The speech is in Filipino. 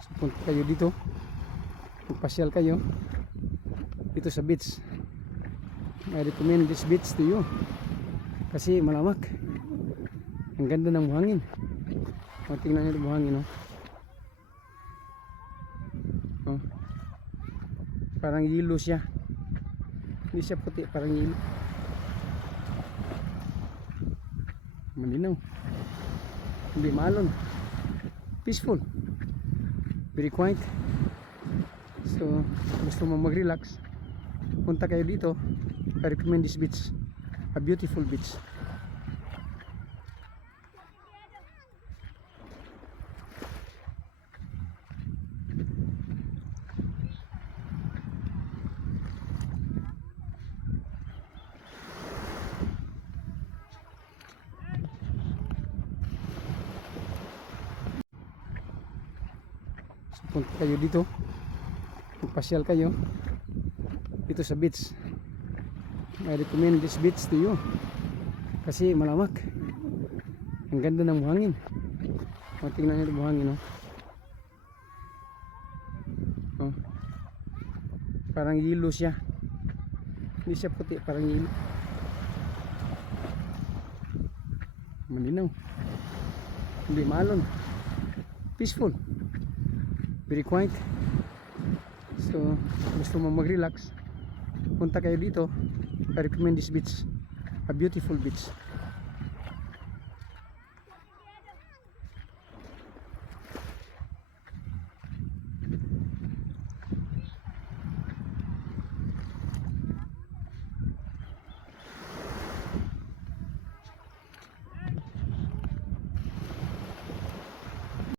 So, punta kayo dito, magpasyal kayo dito sa beach. I recommend this beach to you kasi malamak, ang ganda ng buhangin. O, tingnan nyo yung buhangin, no? Oh. Parang yelo siya, hindi siya puti, parang yelo. Malinaw, hindi maalon, peaceful, very quiet. So gusto mo mag-relax, punta kayo dito. I recommend this beach, a beautiful beach. So, punta kayo dito, magpasyal kayo dito sa beach. I recommend this beach to you kasi malamak, ang ganda ng buhangin. O, tingnan nyo yung buhangin, no? Oh. Parang yelo siya, hindi siya puti, parang yelo. Malinaw, hindi maalon, peaceful, very quiet. So gusto mo mag-relax, punta kayo dito. I recommend this beach, a beautiful beach.